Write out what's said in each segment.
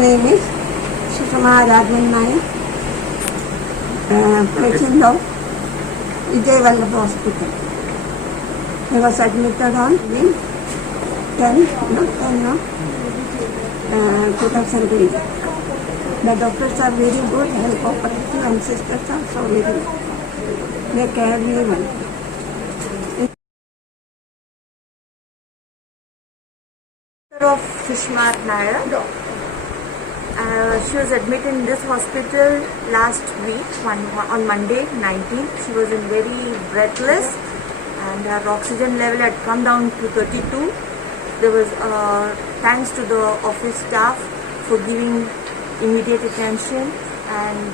name is Sushma patient of Vijayvallabh Hospital. I was admitted on 2008. The doctors are very good and cooperative, and sisters are so very good. They care me well. Of Shushma. She was admitted in this hospital last week on Monday 19th. She was in very breathless and her oxygen level had come down to 32. There was thanks to the office staff for giving immediate attention and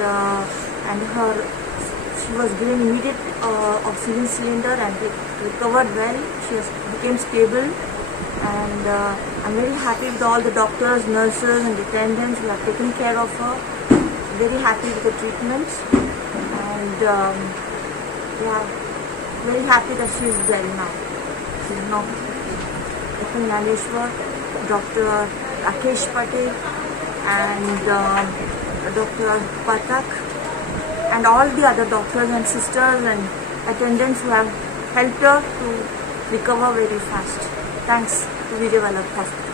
she was given immediate oxygen cylinder and recovered well. She became stable. And I'm very happy with all the doctors, nurses and attendants who have taken care of her. Very happy with the treatments and very happy that she is well now. She's now Dr. Naneshwar, Dr. Rakesh Patel and Dr. Patak and all the other doctors and sisters and attendants who have helped her to recover very fast. Thanks to Vijay Vallabh Hospital.